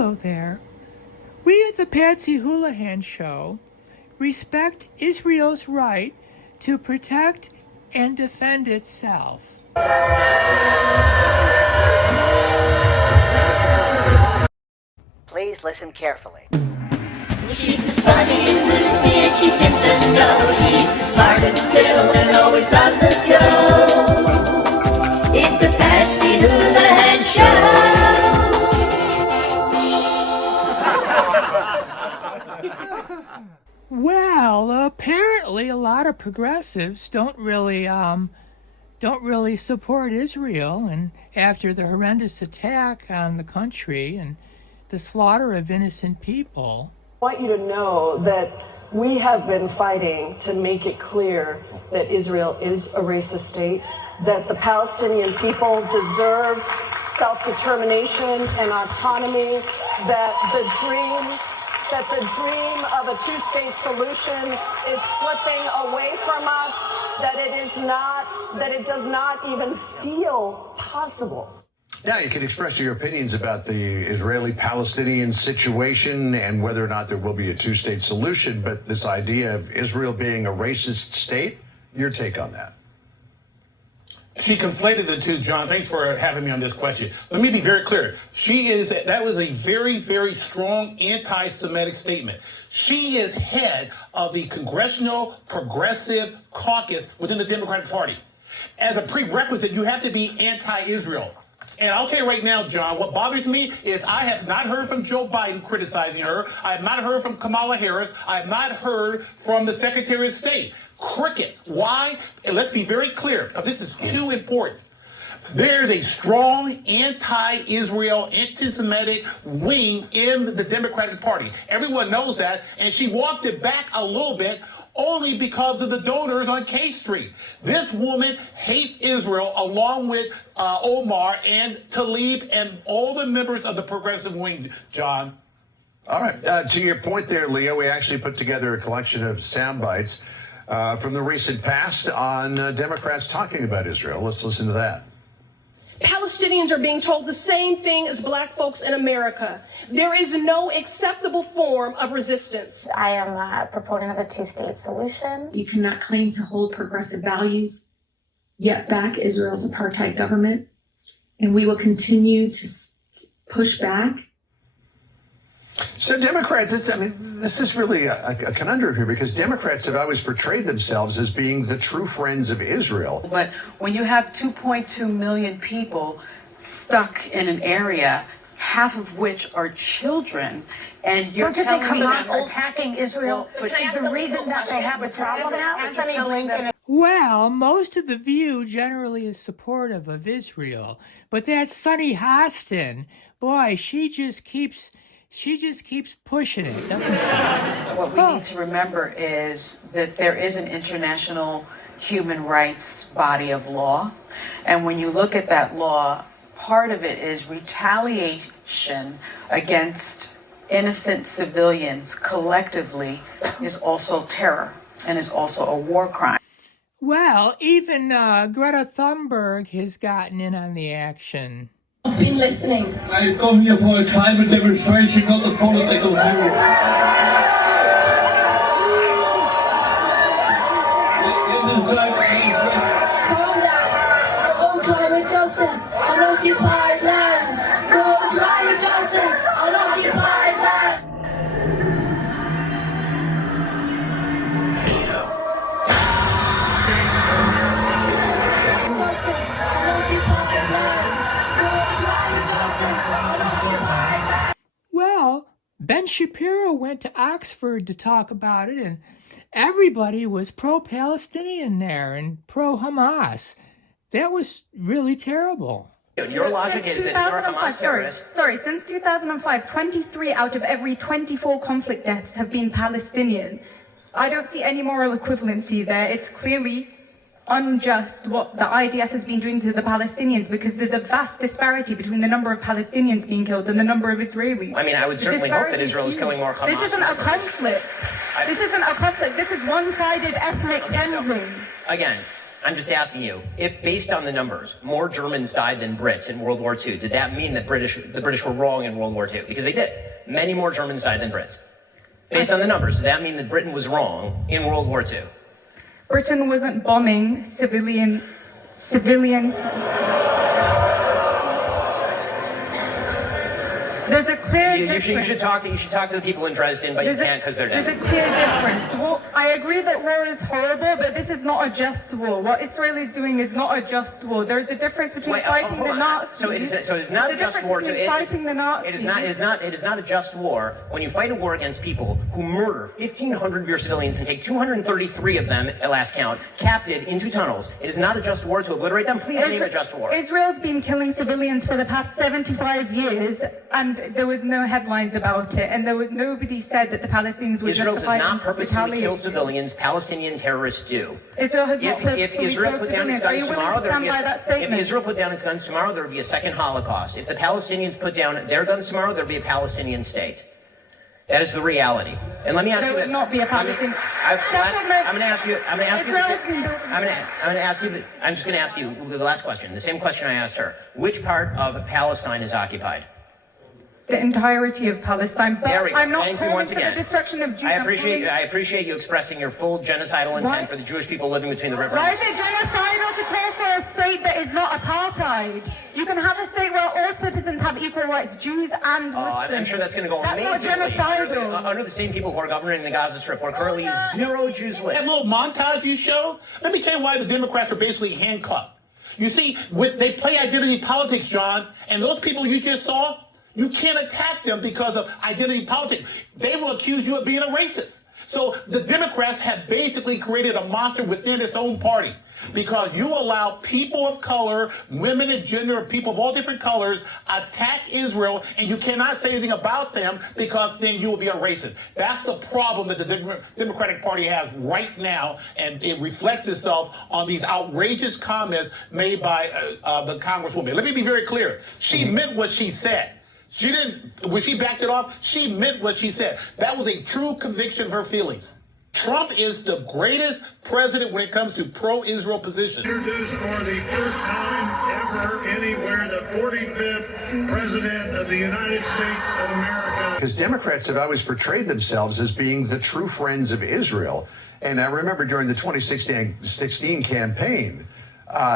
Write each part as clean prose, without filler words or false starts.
Hello there. We at the Patsy Hoolahan Show respect Israel's right to protect and defend itself. Please listen carefully. She's as funny as Lucy and she's in the know. She's as smart as Bill and always on the go. It's the Patsy Hoolahan Show. Well, apparently a lot of progressives don't really support Israel, and after the horrendous attack on the country and the slaughter of innocent people. I want you to know that we have been fighting to make it clear that Israel is a racist state, that the Palestinian people deserve self-determination and autonomy, that the dream of a two-state solution is slipping away from us, that it does not even feel possible. Yeah, you can express your opinions about the Israeli-Palestinian situation and whether or not there will be a two-state solution, but this idea of Israel being a racist state, your take on that? She conflated the two, John. Thanks for having me on this question. Let me be very clear. That was a very, very strong anti-Semitic statement. She is head of the Congressional Progressive Caucus within the Democratic Party. As a prerequisite, you have to be anti-Israel. And I'll tell you right now, John, what bothers me is I have not heard from Joe Biden criticizing her. I have not heard from Kamala Harris. I have not heard from the Secretary of State. Crickets. Why? And let's be very clear, because this is too important. There's a strong anti-Israel, anti-Semitic wing in the Democratic Party. Everyone knows that, and she walked it back a little bit only because of the donors on K Street. This woman hates Israel along with Omar and Tlaib and all the members of the progressive wing, John. All right. To your point there, Leo, we actually put together a collection of sound bites from the recent past on Democrats talking about Israel. Let's listen to that. Palestinians are being told the same thing as black folks in America. There is no acceptable form of resistance. I am a proponent of a two-state solution. You cannot claim to hold progressive values, yet back Israel's apartheid government. And we will continue to push back. So Democrats, this is really a conundrum here, because Democrats have always portrayed themselves as being the true friends of Israel. But when you have 2.2 million people stuck in an area, half of which are children, and you're telling me Hamas attacking Israel is the reason that they have a problem now? Well, most of the View generally is supportive of Israel, but that Sunny Hostin, boy, she just keeps pushing it, doesn't she? What we need to remember is that there is an international human rights body of law. And when you look at that law, part of it is retaliation against innocent civilians collectively is also terror and is also a war crime. Well, even Greta Thunberg has gotten in on the action. I've been listening. I come here for a climate demonstration, not a political view. Calm down. Oh, climate justice on occupied land. Oh, climate justice on occupied land. Justice on occupied land. Well, Ben Shapiro went to Oxford to talk about it, and everybody was pro-Palestinian there and pro-Hamas. That was really terrible. Your logic is that you're a Hamas terrorist. Sorry, since 2005, 23 out of every 24 conflict deaths have been Palestinian. I don't see any moral equivalency there. It's clearly unjust what the IDF has been doing to the Palestinians, because there's a vast disparity between the number of Palestinians being killed and the number of Israelis. I mean, I would certainly hope that Israel is killing more Hamas. This isn't a conflict. This isn't a conflict. This is one-sided ethnic cleansing. Again, I'm just asking you, if based on the numbers, more Germans died than Brits in World War II, did that mean that the British were wrong in World War II? Because they did. Many more Germans died than Brits. Based on the numbers, does that mean that Britain was wrong in World War II? Britain wasn't bombing civilians. There's a clear difference. You should talk to the people in Dresden, but you can't because they're dead. There's a clear difference. Well, I agree that war is horrible, but this is not a just war. What Israel is doing is not a just war. There is a difference between fighting the Nazis. So it's not a just war. Fighting the Nazis. It is not a just war when you fight a war against people who murder 1,500 of your civilians and take 233 of them, at last count, captive into tunnels. It is not a just war to obliterate them. Please name a just war. Israel's been killing civilians for the past 75 years, and there was no headlines about it, and nobody said that the Palestinians were Israel justified. Israel does not purposely kill civilians. Palestinian terrorists do. Israel has not purposely if Israel put down its guns tomorrow, if Israel put down its guns tomorrow, there would be a second Holocaust. If the Palestinians put down their guns tomorrow, there would be a Palestinian state. That is the reality. And let me ask you this. There would not be a Palestinian. I'm going to ask you. I'm just going to ask you the last question. The same question I asked her. Which part of Palestine is occupied? The entirety of Palestine, but I'm not calling for the destruction of Jews. I appreciate you expressing your full genocidal intent for the Jewish people living between the river. Why is it genocidal to call for a state that is not apartheid? You can have a state where all citizens have equal rights, Jews and Muslims. I'm sure that's going to go amazingly. That's not genocidal. Under the same people who are governing the Gaza Strip, where currently 0 Jews live. That little montage you showed, let me tell you why the Democrats are basically handcuffed. You see, they play identity politics, John, and those people you just saw, you can't attack them because of identity politics. They will accuse you of being a racist. So the Democrats have basically created a monster within its own party because you allow people of color, women and gender, people of all different colors attack Israel, and you cannot say anything about them because then you will be a racist. That's the problem that the Democratic Party has right now, and it reflects itself on these outrageous comments made by the Congresswoman. Let me be very clear. She meant what she said. She didn't, when she backed it off, she meant what she said. That was a true conviction of her feelings. Trump is the greatest president when it comes to pro-Israel position. Introduced for the first time ever anywhere the 45th president of the United States of America. Because Democrats have always portrayed themselves as being the true friends of Israel. And I remember during the 2016 campaign,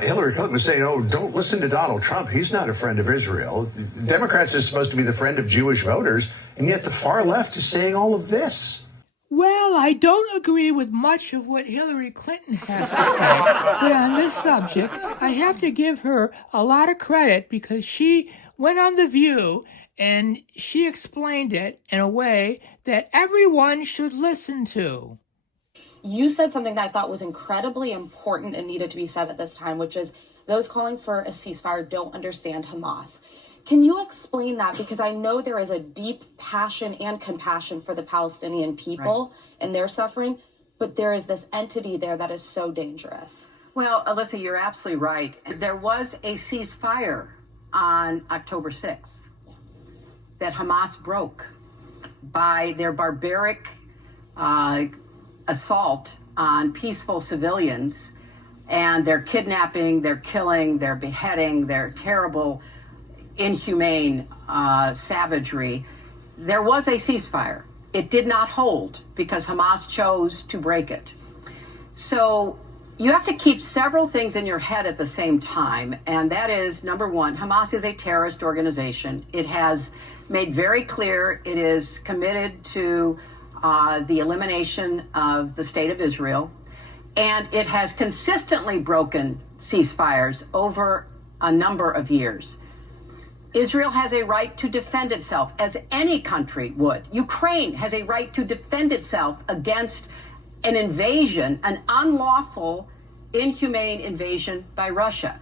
Hillary Clinton was saying, oh, don't listen to Donald Trump. He's not a friend of Israel. Democrats are supposed to be the friend of Jewish voters, and yet the far left is saying all of this. Well, I don't agree with much of what Hillary Clinton has to say, but on this subject, I have to give her a lot of credit because she went on The View and she explained it in a way that everyone should listen to. You said something that I thought was incredibly important and needed to be said at this time, which is those calling for a ceasefire don't understand Hamas. Can you explain that? Because I know there is a deep passion and compassion for the Palestinian people and their suffering, but there is this entity there that is so dangerous. Well, Alyssa, you're absolutely right. There was a ceasefire on October 6th that Hamas broke by their barbaric assault on peaceful civilians and their kidnapping, their killing, their beheading, their terrible, inhumane savagery. There was a ceasefire. It did not hold because Hamas chose to break it. So you have to keep several things in your head at the same time, and that is, number one, Hamas is a terrorist organization. It has made very clear it is committed to the elimination of the state of Israel, and it has consistently broken ceasefires over a number of years. Israel has a right to defend itself, as any country would. Ukraine has a right to defend itself against an invasion, an unlawful, inhumane invasion by Russia.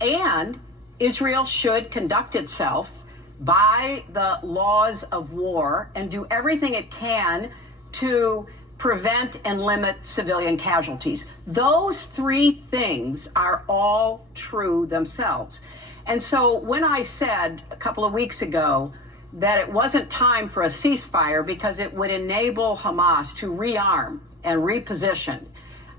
And Israel should conduct itself by the laws of war and do everything it can to prevent and limit civilian casualties. Those three things are all true themselves. And so when I said a couple of weeks ago that it wasn't time for a ceasefire because it would enable Hamas to rearm and reposition,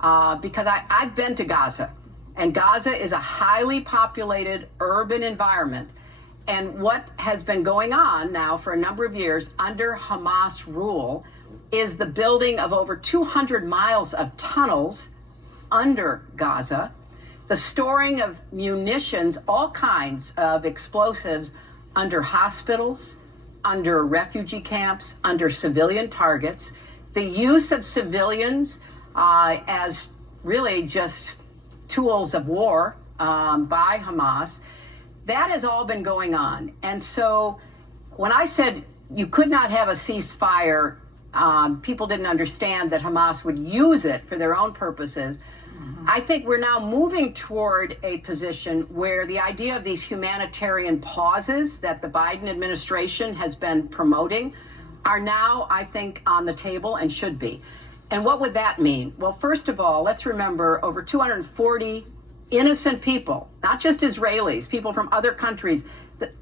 because I've been to Gaza, and Gaza is a highly populated urban environment. And what has been going on now for a number of years under Hamas rule is the building of over 200 miles of tunnels under Gaza, the storing of munitions, all kinds of explosives under hospitals, under refugee camps, under civilian targets, the use of civilians as really just tools of war by Hamas. That has all been going on. And so when I said you could not have a ceasefire, people didn't understand that Hamas would use it for their own purposes. I think we're now moving toward a position where the idea of these humanitarian pauses that the Biden administration has been promoting are now, I think, on the table and should be. And what would that mean? Well, first of all, let's remember over 240 innocent people, not just Israelis, people from other countries.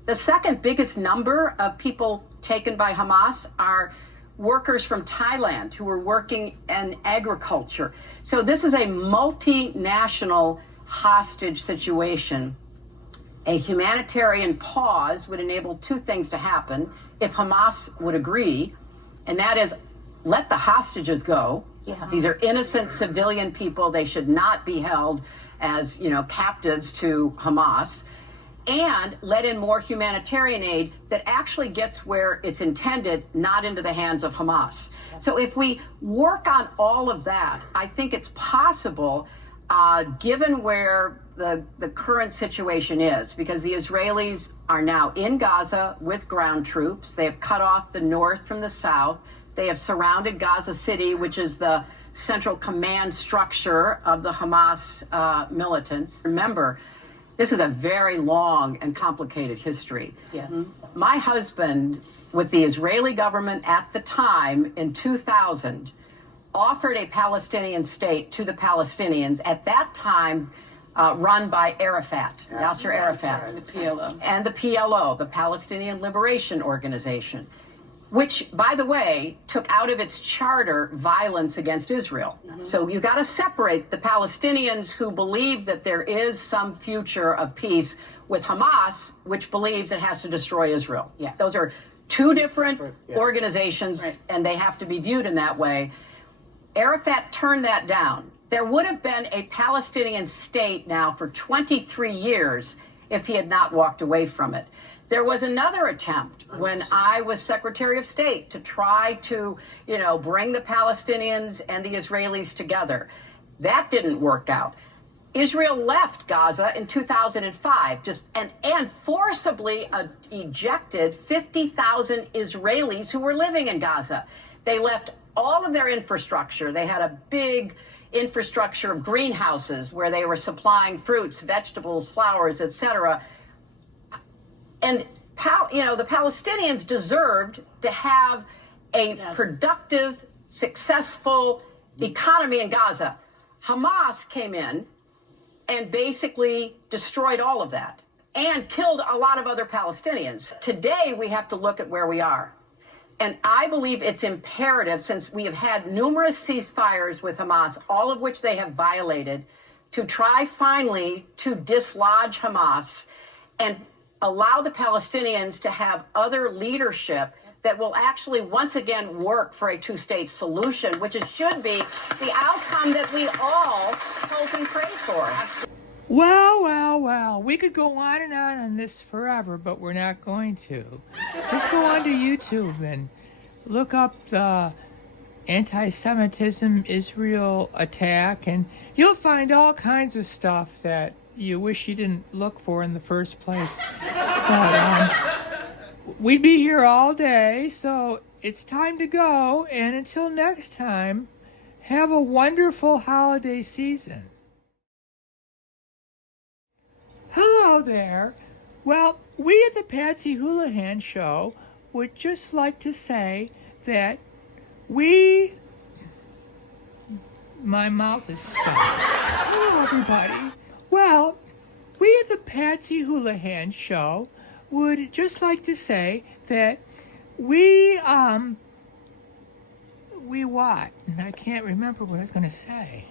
The second biggest number of people taken by Hamas are workers from Thailand who were working in agriculture. So this is a multinational hostage situation. A humanitarian pause would enable two things to happen if Hamas would agree, and that is let the hostages go. Yeah. These are innocent civilian people. They should not be held as, captives to Hamas, and let in more humanitarian aid that actually gets where it's intended, not into the hands of Hamas. So if we work on all of that, I think it's possible, given where the current situation is, because the Israelis are now in Gaza with ground troops. They have cut off the north from the south. They have surrounded Gaza City, which is the central command structure of the Hamas militants. Remember, this is a very long and complicated history. Yeah. My husband, with the Israeli government at the time in 2000, offered a Palestinian state to the Palestinians, at that time run by Arafat, Yasser Arafat. The PLO. And the PLO, the Palestinian Liberation Organization, which, by the way, took out of its charter violence against Israel. So you got to separate the Palestinians who believe that there is some future of peace with Hamas, which believes it has to destroy Israel. Yeah. Those are two different organizations, right, and they have to be viewed in that way. Arafat turned that down. There would have been a Palestinian state now for 23 years if he had not walked away from it. There was another attempt when I was Secretary of State to try to, bring the Palestinians and the Israelis together. That didn't work out. Israel left Gaza in 2005 and forcibly ejected 50,000 Israelis who were living in Gaza. They left all of their infrastructure. They had a big infrastructure of greenhouses where they were supplying fruits, vegetables, flowers, etc. And, the Palestinians deserved to have a productive, successful economy in Gaza. Hamas came in and basically destroyed all of that and killed a lot of other Palestinians. Today, we have to look at where we are. And I believe it's imperative, since we have had numerous ceasefires with Hamas, all of which they have violated, to try finally to dislodge Hamas and allow the Palestinians to have other leadership that will actually once again work for a two-state solution, which should be the outcome that we all hope and pray for. Well. We could go on and on this forever, but we're not going to. Just go onto YouTube and look up the anti-Semitism Israel attack, and you'll find all kinds of stuff that you wish you didn't look for in the first place. But we'd be here all day, so it's time to go. And until next time, have a wonderful holiday season. Hello there. Well, we at the Patsy Hoolahan Show would just like to say that my mouth is stuck. Hello, everybody. Well, we at the Patsy Hoolahan Show would just like to say that we what? I can't remember what I was going to say.